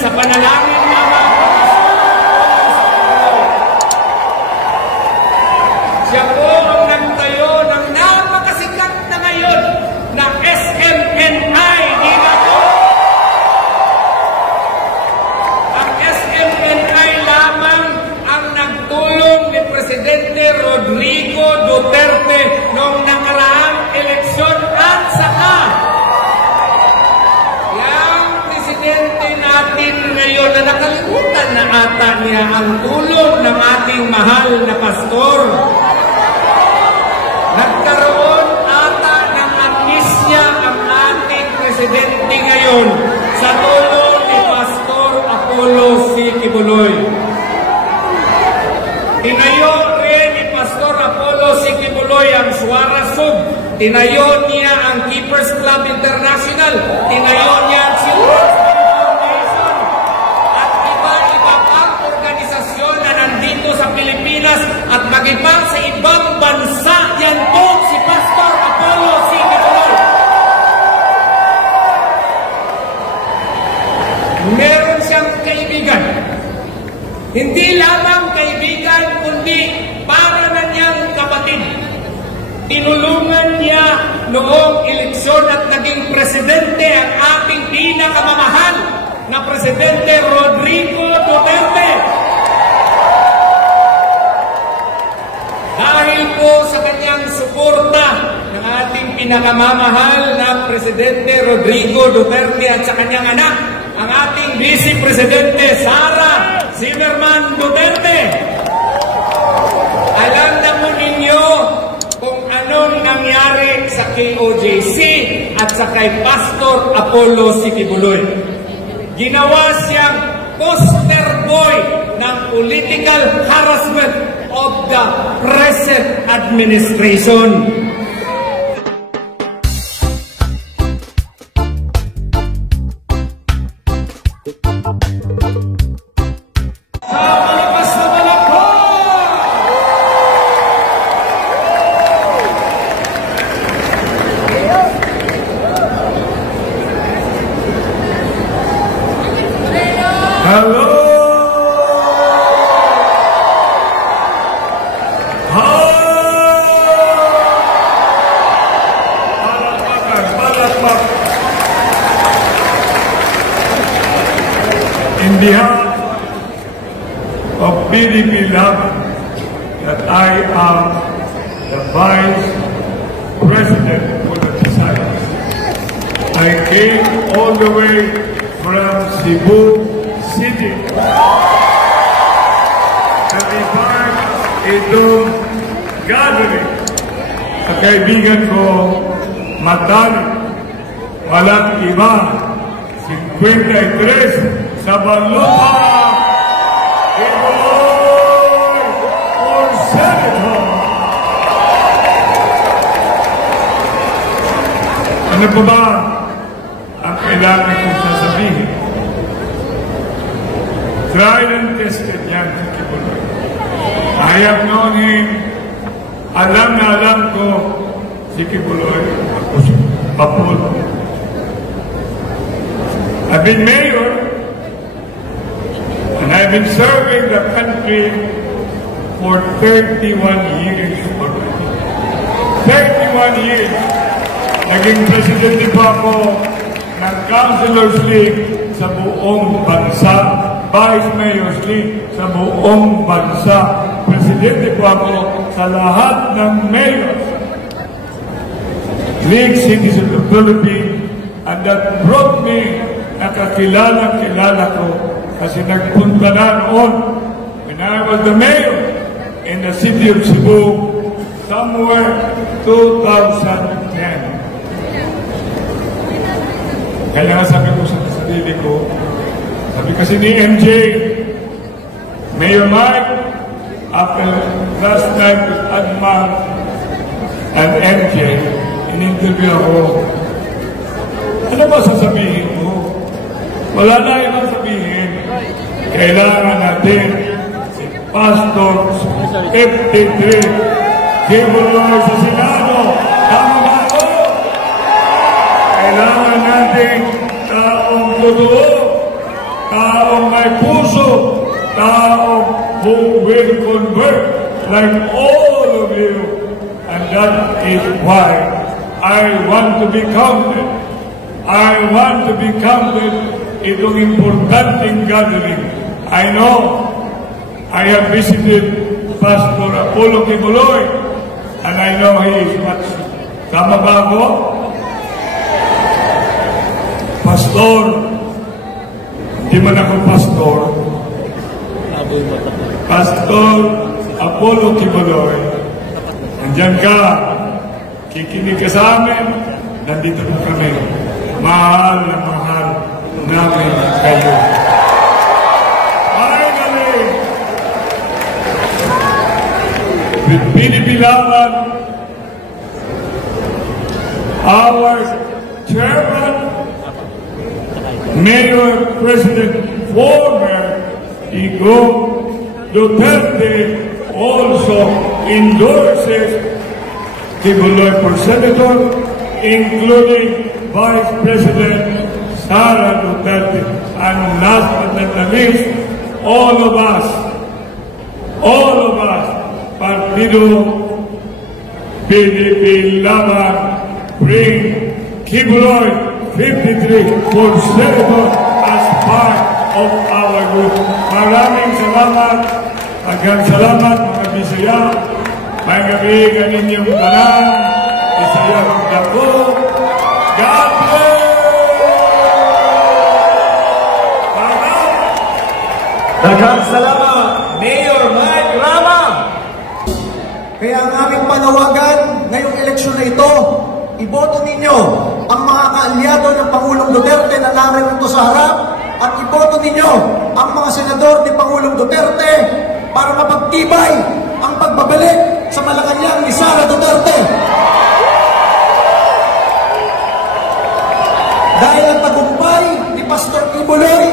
sa panalangin ng mga siya po ang nagtayo ng napakasikat na ngayon na SMNI. Di ba po? Ang SMNI lamang ang nagtulong ni Presidente Rodrigo Duterte noong nakaraang eleksyon at saka yung Presidente natin ngayon na nakalimutan na ata niya ang tulong ng ating mahal na pastor. Nagkaroon ata ng amnesia ang ating Presidente ngayon sa tulong ni Pastor Apollo C. Quiboloy. Tinayo rin ni Pastor Apollo C. Quiboloy ang Suara Sub. Tinayo niya ang Keepers Club International. Tinayo niya ang Children's Foundation. At iba-iba pang organisasyon na nandito sa Pilipinas at mag-ibang sa ibang bansa. Yan po si Pastor Apollo C. Quiboloy. Meron siyang kaibigan. Hindi lamang kaibigan, kundi para na niyang kapatid. Tinulungan niya noong eleksyon at naging presidente ang ating pinakamamahal na Presidente Rodrigo Duterte. Dahil po sa kanyang suporta ng ating pinakamamahal na Presidente Rodrigo Duterte at sa kanyang anak, ang ating Vice Presidente Sara Zimmerman Duterte. Alam na mo ninyo kung anong nangyari sa KOJC at sa kay Pastor Apollo C. Quiboloy. Ginawa siyang poster boy ng political harassment of the present administration. Hello! In behalf of PDP Lab, that I am the Vice President for the Visayas. I came all the way from Cebu City. At ipag itong gathering sa kaibigan ko, Matali, walang iba, 53 sa Banlupa, Quiboloy for Senator. Ano pa ba ang kailangan kong sasabihin? Tried and tested yan si Quiboloy. I have known him. Alam na alam ko si Quiboloy. Apollo. I've been mayor and I've been serving the country for 31 years already. 31 years. Naging presidente pa ako ng Councilors League sa buong bansa. Vice Mayor's League sa buong bansa. Presidente po ako sa lahat ng mayors. League cities of the Philippines, and that brought me, nakakilala ko kasi nagpunta na noon when I was the mayor in the city of Cebu somewhere 2010. Kaya nga sabi ko sa sarili ko, sabi kasi ni MJ, Mayor Mike, after last night with Adman and MJ, in-interview ako, ano ba sasabihin mo? Wala na ibang sabihin. Kailangan natin si Pastor 53 Quiboloy sa Senado. Tama ba ako? Kailangan natin taong totoo. taong may puso, taong who will convert like all of you. And that is why I want to be counted. I want to be counted itong importanteng gathering. I know I have visited Pastor Apollo Kibuloy, and I know he is much. Tama ba ako? Pastor, hindi man ako pastor. Pastor Apollo Kibuloy, andyan ka, kikinig ka sa amin, nandito po kami. Mahal na mahal namin kayo. Finally, with binibilangan, our chairman, Mayor President former Igo Duterte also endorses Kibuloy for Senator, including Vice President Sara Duterte. And last but not least, all of us, Partido PDP Laban, bring Kibuloy 53 for Senator as part of our group. Maraming salamat. Magang salamat mga Bisaya. May gabi kaninyong tanan. Bisaya ang dako. God bless! Daghang salamat, Mayor Mike Rama. Kaya ang aming panawagan ngayong eleksyon na ito, iboto ninyo ang mga kaalyado ng Pangulong Duterte na naroon sa harap at iboto ninyo ang mga senador ni Pangulong Duterte para mapagtibay ang pagbabalik sa Malacanang ni Sara Duterte. Dahil ang tagumpay ni Pastor Kibuloy,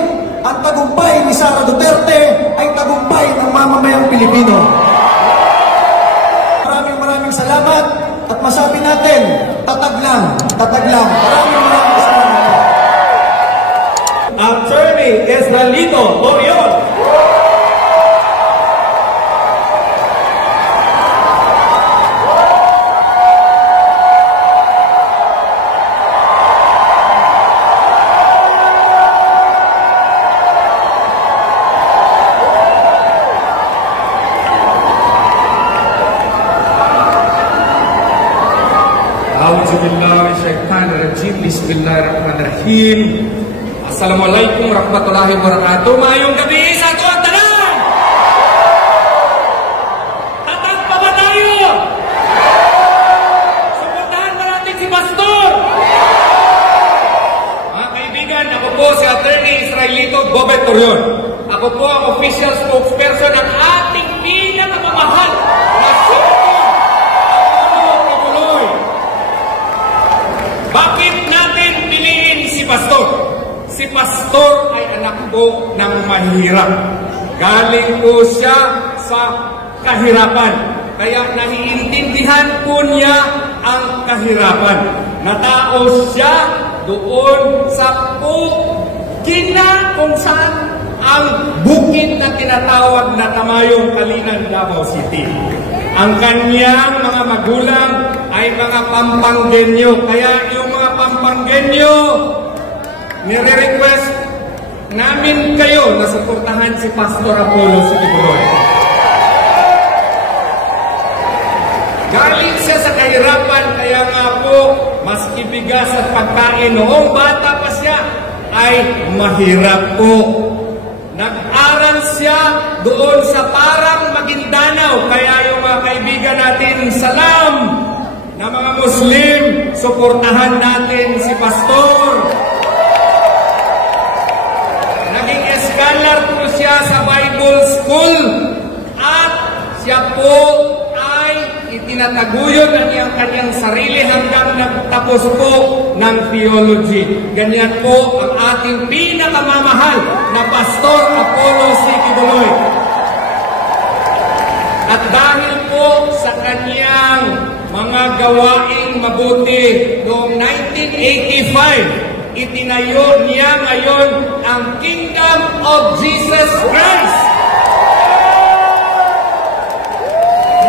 ang tagumpay ni Sara Duterte ay tagumpay ng mamamayang Pilipino. Maraming salamat at masabi natin, tatag lang. Maraming salamat. Attorney Esnalito Torion. Bismillahirrahmanirrahim. Assalamualaikum warahmatullahi wabarakatuh. Mayong gabi sa ato ang tanan. Tatag pa ba tayo? Suportahan ba natin si Pastor? Mga kaibigan, ako po si Attorney Israelito Bobet Torion. Ako po ang official spokesperson ng ating pinakamamahal na Senator Apollo Kibuloy. Bakit natin piliin si Pastor? Si Pastor ay anak ko ng mahirap. Galing po siya sa kahirapan. Kaya naiintindihan po niya ang kahirapan. Natao siya doon sa Pugina kung saan ang bukid na tinatawag na Tamayong Kalinan, Davao City. Ang kanyang mga magulang ay mga Pampanggenyo. Kaya yung mga Pampanggenyo, nire-request namin kayo na suportahan si Pastor Apollo Kibuloy. Galing siya sa kahirapan, kaya nga po, maski bigas at pagkain noong bata pa siya, ay mahirap po. Nag-aral siya doon sa Parang Maguindanao, kaya yung mga kaibigan natin, salam na mga Muslim, suportahan natin si Pastor. Naging scholar po siya sa Bible School at siya po ay itinataguyod ang kanyang sarili hanggang nagtapos po ng theology. Ganyan po ang ating pinakamamahal na Pastor Apollo Kibuloy. At dahil po sa kanyang mga gawaing mabuti noong 1985, itinayo niya ngayon ang Kingdom of Jesus Christ.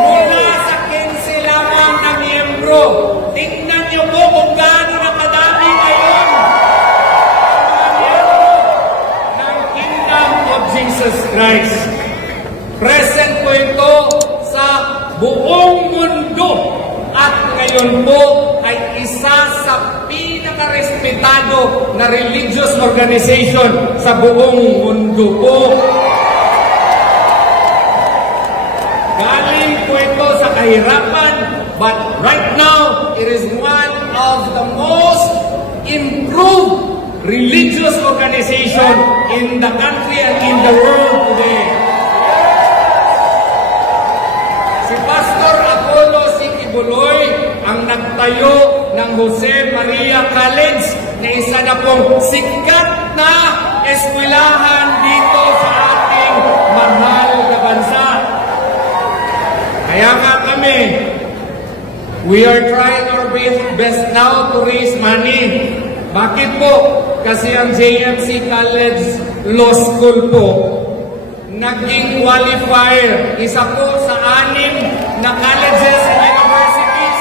Mula sa 15 lamang na miyembro, tingnan niyo po kung gaano nakadami ngayon mga miyembro ng Kingdom of Jesus Christ. Present po ito sa buong mundo at ngayon po ay isa sa pinakarespetado na religious organization sa buong mundo po. Galing po ito sa kahirapan, but right now, it is one of the most improved religious organization in the country and in the world today. Si Pastor Apollo Sikibuloy ang nagtayo ng Jose Maria College na isa na pong sikat na eskwelahan dito sa ating mahal na bansa. Kaya nga kami, we are trying our best now to raise money. Bakit po? Kasi ang JMC College Law School po, naging qualifier, isa po sa 6 na colleges and universities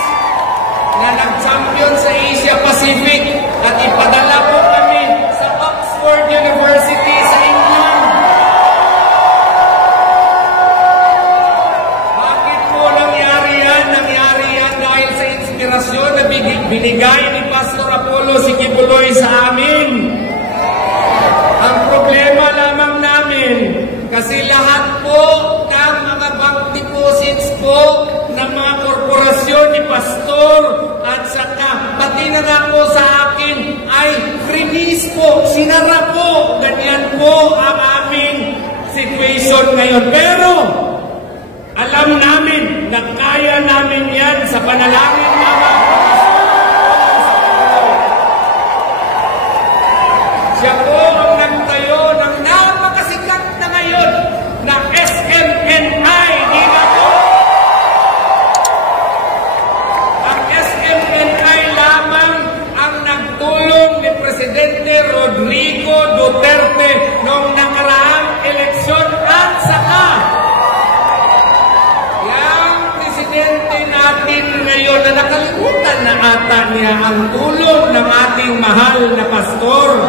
na nag-champion sa Asia Pacific at ipadala po kami sa Oxford University sa England. Bakit po nangyari yan? Nangyari yan dahil sa inspirasyon na binigay ni Pastor Apollo Sikibuloy sa amin. Ang problema lamang namin, kasi lahat po ng mga bank deposits po ng mga korporasyon ni Pastor at saka pati na nga po sa akin ay freeze po, sinara po. Ganyan po ang aming situation ngayon. Pero alam namin na kaya namin yan sa panalangin ng mga siya po ang nagtayo ng napakasikat na ngayon na SMNI. Di ba po? Ang SMNI lamang ang nagtulong ni Presidente Rodrigo Duterte noong nakaraang eleksyon at saka yung Presidente natin ngayon na nakalimutan na ata niya ang tulong ng ating mahal na pastor.